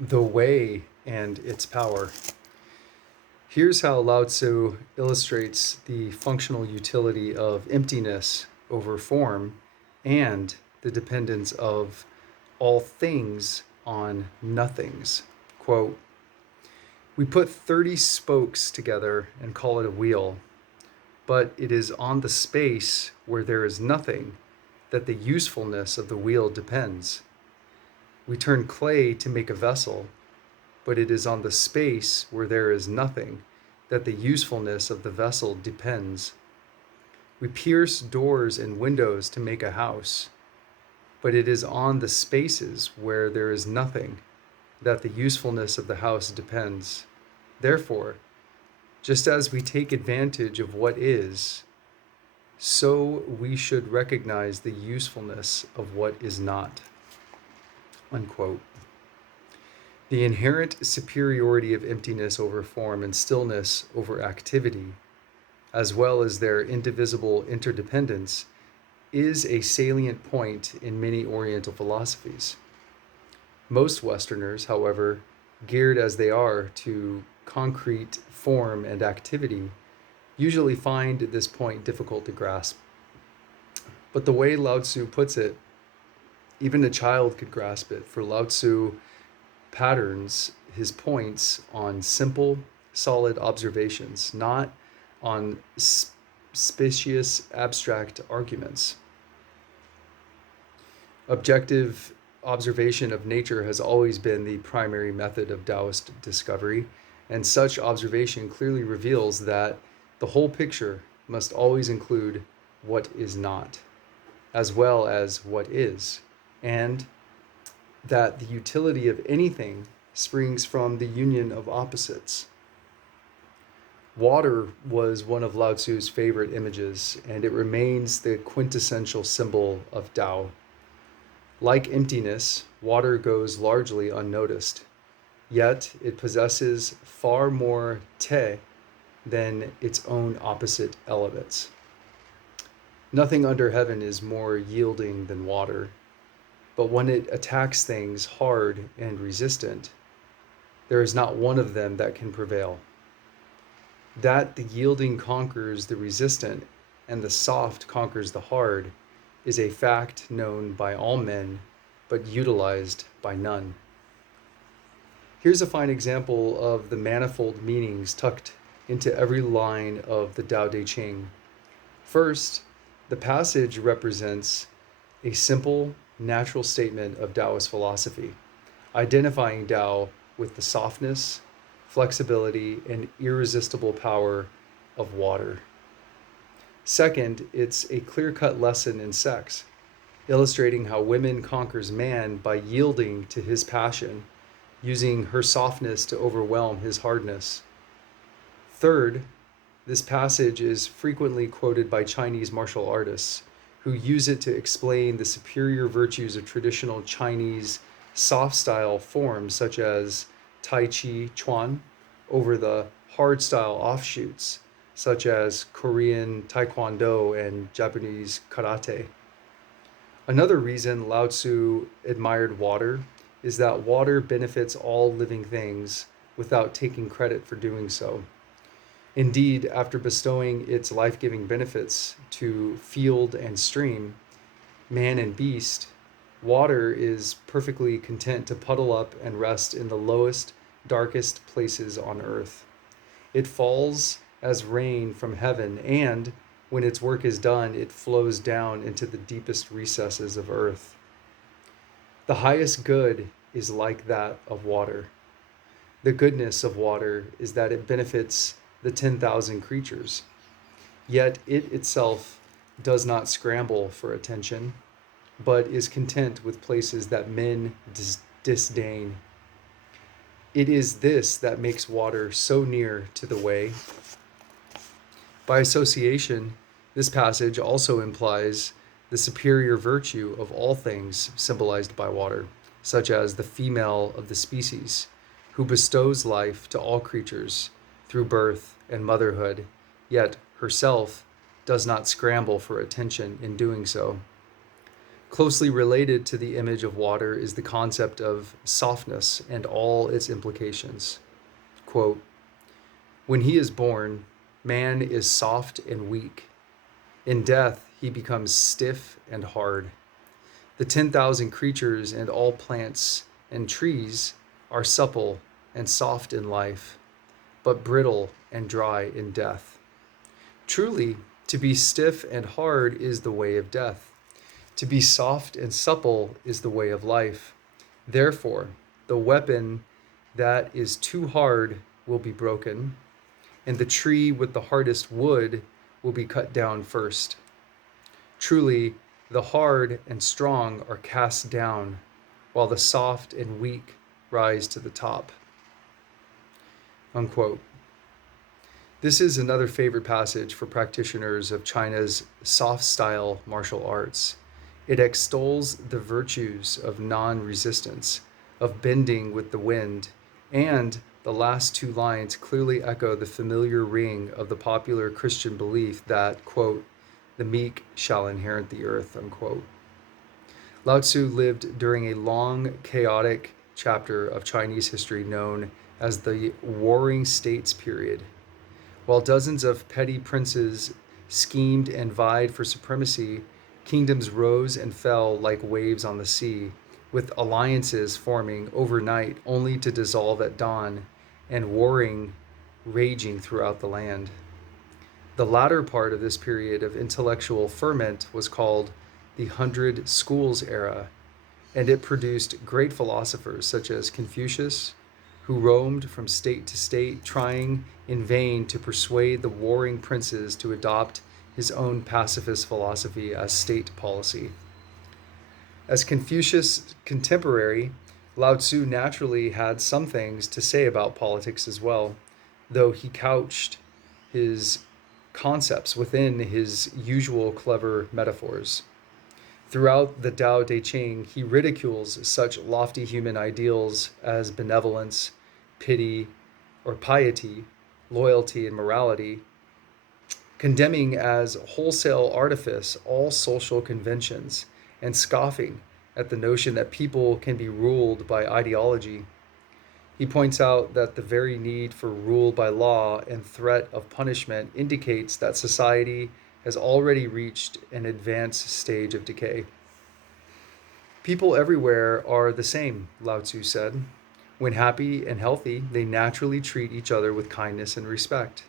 The way and its power. Here's how Lao Tzu illustrates the functional utility of emptiness over form and the dependence of all things on nothings. Quote, "We put 30 spokes together and call it a wheel, but it is on the space where there is nothing that the usefulness of the wheel depends. We turn clay to make a vessel, but it is on the space where there is nothing that the usefulness of the vessel depends. We pierce doors and windows to make a house, but it is on the spaces where there is nothing that the usefulness of the house depends. Therefore, just as we take advantage of what is, so we should recognize the usefulness of what is not." Unquote. The inherent superiority of emptiness over form and stillness over activity, as well as their indivisible interdependence, is a salient point in many Oriental philosophies. Most Westerners, however, geared as they are to concrete form and activity, usually find this point difficult to grasp. But the way Lao Tzu puts it, even a child could grasp it, for Lao Tzu patterns his points on simple, solid observations, not on specious, abstract arguments. Objective observation of nature has always been the primary method of Taoist discovery, and such observation clearly reveals that the whole picture must always include what is not, as well as what is, and that the utility of anything springs from the union of opposites. Water was one of Lao Tzu's favorite images, and it remains the quintessential symbol of Tao. Like emptiness, water goes largely unnoticed, yet it possesses far more te than its own opposite elements. Nothing under heaven is more yielding than water, but when it attacks things hard and resistant, there is not one of them that can prevail. That the yielding conquers the resistant and the soft conquers the hard is a fact known by all men, but utilized by none. Here's a fine example of the manifold meanings tucked into every line of the Tao Te Ching. First, the passage represents a simple, natural statement of Taoist philosophy, identifying Tao with the softness, flexibility, and irresistible power of water. Second, it's a clear-cut lesson in sex, illustrating how women conquers man by yielding to his passion, using her softness to overwhelm his hardness. Third, this passage is frequently quoted by Chinese martial artists who use it to explain the superior virtues of traditional Chinese soft style forms such as Tai Chi Chuan over the hard style offshoots such as Korean Taekwondo and Japanese Karate. Another reason Lao Tzu admired water is that water benefits all living things without taking credit for doing so. Indeed, after bestowing its life-giving benefits to field and stream, man and beast, water is perfectly content to puddle up and rest in the lowest, darkest places on earth. It falls as rain from heaven, and when its work is done, it flows down into the deepest recesses of earth. The highest good is like that of water. The goodness of water is that it benefits the 10,000 creatures, yet it itself does not scramble for attention, but is content with places that men disdain. It is this that makes water so near to the way. By association, this passage also implies the superior virtue of all things symbolized by water, such as the female of the species, who bestows life to all creatures through birth and motherhood, yet herself does not scramble for attention in doing so. Closely related to the image of water is the concept of softness and all its implications. Quote, when he is born, man is soft and weak. In death, he becomes stiff and hard. The 10,000 creatures and all plants and trees are supple and soft in life, but brittle and dry in death. Truly, to be stiff and hard is the way of death. To be soft and supple is the way of life. Therefore, the weapon that is too hard will be broken, and the tree with the hardest wood will be cut down first. Truly, the hard and strong are cast down, while the soft and weak rise to the top. Unquote. This is another favorite passage for practitioners of China's soft style martial arts. It extols the virtues of non-resistance, of bending with the wind, and the last two lines clearly echo the familiar ring of the popular Christian belief that, quote, the meek shall inherit the earth, unquote. Lao Tzu lived during a long, chaotic chapter of Chinese history known as the Warring States period. While dozens of petty princes schemed and vied for supremacy, kingdoms rose and fell like waves on the sea, with alliances forming overnight only to dissolve at dawn, and warring raging throughout the land. The latter part of this period of intellectual ferment was called the Hundred Schools era, and it produced great philosophers such as Confucius, who roamed from state to state, trying in vain to persuade the warring princes to adopt his own pacifist philosophy as state policy. As Confucius' contemporary, Lao Tzu naturally had some things to say about politics as well, though he couched his concepts within his usual clever metaphors. Throughout the Tao Te Ching, he ridicules such lofty human ideals as benevolence, pity, or piety, loyalty, and morality, condemning as wholesale artifice all social conventions and scoffing at the notion that people can be ruled by ideology. He points out that the very need for rule by law and threat of punishment indicates that society has already reached an advanced stage of decay. People everywhere are the same, Lao Tzu said. When happy and healthy, they naturally treat each other with kindness and respect.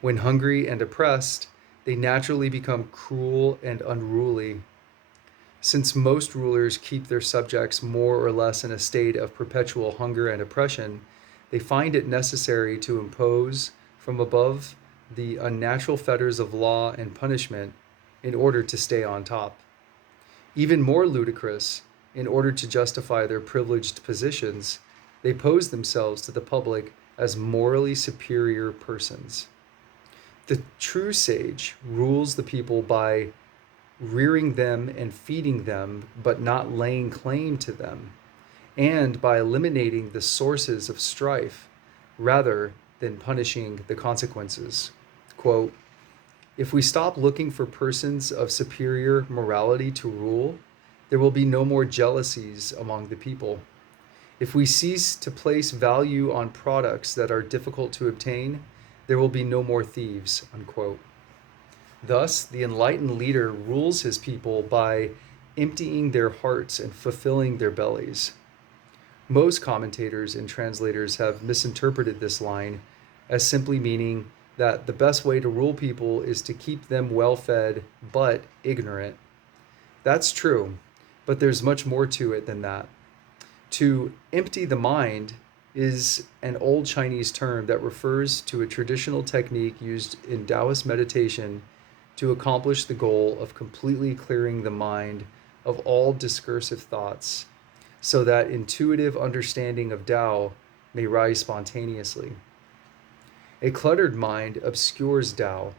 When hungry and oppressed, they naturally become cruel and unruly. Since most rulers keep their subjects more or less in a state of perpetual hunger and oppression, they find it necessary to impose from above the unnatural fetters of law and punishment in order to stay on top. Even more ludicrous, in order to justify their privileged positions, they pose themselves to the public as morally superior persons. The true sage rules the people by rearing them and feeding them, but not laying claim to them, and by eliminating the sources of strife rather than punishing the consequences. Quote, if we stop looking for persons of superior morality to rule, there will be no more jealousies among the people. If we cease to place value on products that are difficult to obtain, there will be no more thieves, unquote. Thus, the enlightened leader rules his people by emptying their hearts and fulfilling their bellies. Most commentators and translators have misinterpreted this line as simply meaning that the best way to rule people is to keep them well-fed but ignorant. That's true, but there's much more to it than that. To empty the mind is an old Chinese term that refers to a traditional technique used in Taoist meditation to accomplish the goal of completely clearing the mind of all discursive thoughts so that intuitive understanding of Tao may rise spontaneously. A cluttered mind obscures Tao,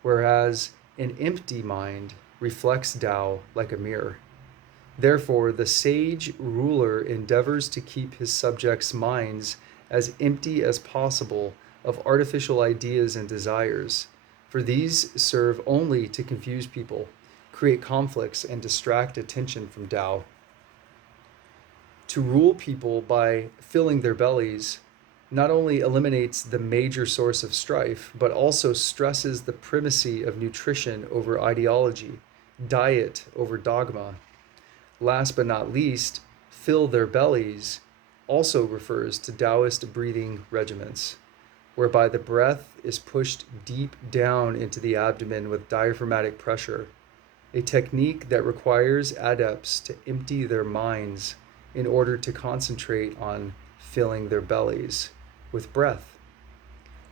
whereas an empty mind reflects Tao like a mirror. Therefore, the sage ruler endeavors to keep his subjects' minds as empty as possible of artificial ideas and desires, for these serve only to confuse people, create conflicts, and distract attention from Tao. To rule people by filling their bellies not only eliminates the major source of strife, but also stresses the primacy of nutrition over ideology, diet over dogma. Last but not least, fill their bellies also refers to Taoist breathing regimens, whereby the breath is pushed deep down into the abdomen with diaphragmatic pressure, a technique that requires adepts to empty their minds in order to concentrate on filling their bellies with breath.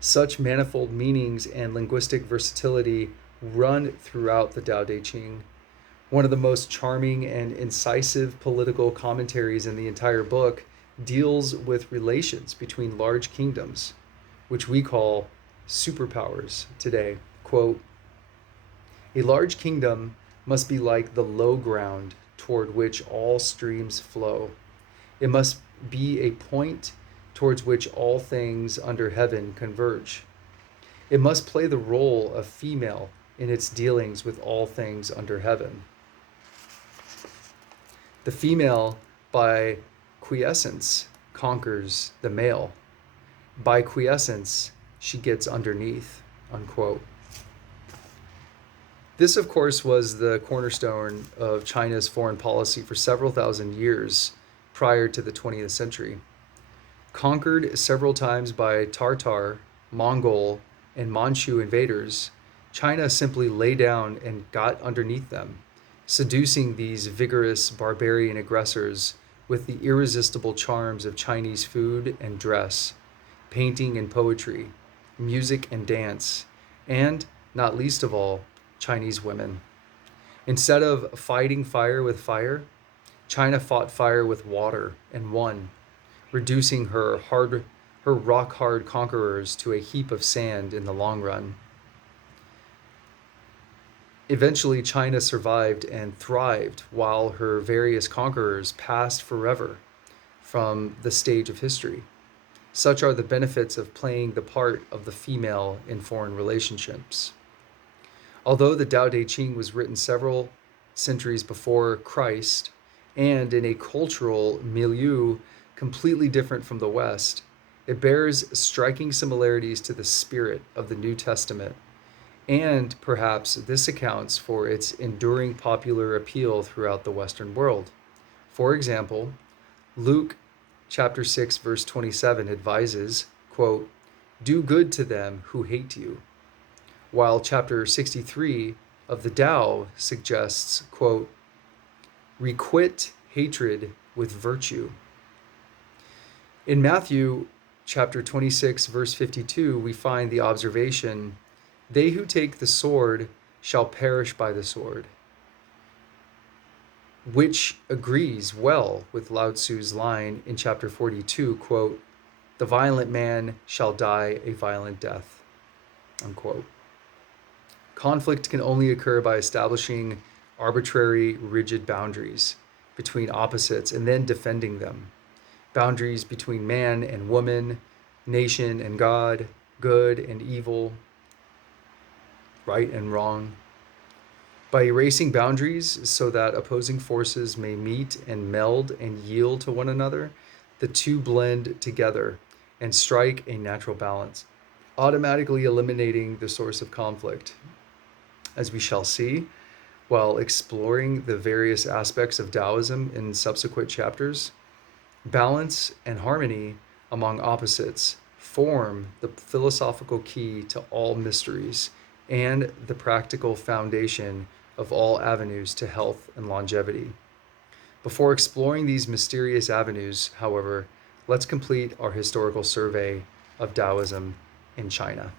Such manifold meanings and linguistic versatility run throughout the Tao Te Ching. One of the most charming and incisive political commentaries in the entire book deals with relations between large kingdoms, which we call superpowers today. Quote, "A large kingdom must be like the low ground toward which all streams flow. It must be a point towards which all things under heaven converge. It must play the role of female in its dealings with all things under heaven. The female, by quiescence, conquers the male. By quiescence, she gets underneath," unquote. This, of course, was the cornerstone of China's foreign policy for several thousand years prior to the 20th century. Conquered several times by Tartar, Mongol, and Manchu invaders, China simply lay down and got underneath them, seducing these vigorous barbarian aggressors with the irresistible charms of Chinese food and dress, painting and poetry, music and dance, and, not least of all, Chinese women. Instead of fighting fire with fire, China fought fire with water and won, reducing her rock-hard conquerors to a heap of sand in the long run. Eventually, China survived and thrived while her various conquerors passed forever from the stage of history. Such are the benefits of playing the part of the female in foreign relationships. Although the Tao Te Ching was written several centuries before Christ and in a cultural milieu completely different from the West, it bears striking similarities to the spirit of the New Testament, and perhaps this accounts for its enduring popular appeal throughout the Western world. For example, Luke chapter 6, verse 27 advises, quote, "Do good to them who hate you," while chapter 63 of the Tao suggests, quote, "Requite hatred with virtue." In Matthew chapter 26, verse 52, we find the observation, "They who take the sword shall perish by the sword," which agrees well with Lao Tzu's line in chapter 42, quote, "The violent man shall die a violent death," unquote. Conflict can only occur by establishing arbitrary, rigid boundaries between opposites and then defending them. Boundaries between man and woman, nation and God, good and evil, right and wrong. By erasing boundaries so that opposing forces may meet and meld and yield to one another, the two blend together and strike a natural balance, automatically eliminating the source of conflict. As we shall see, while exploring the various aspects of Taoism in subsequent chapters, balance and harmony among opposites form the philosophical key to all mysteries and the practical foundation of all avenues to health and longevity. Before exploring these mysterious avenues, however, let's complete our historical survey of Taoism in China.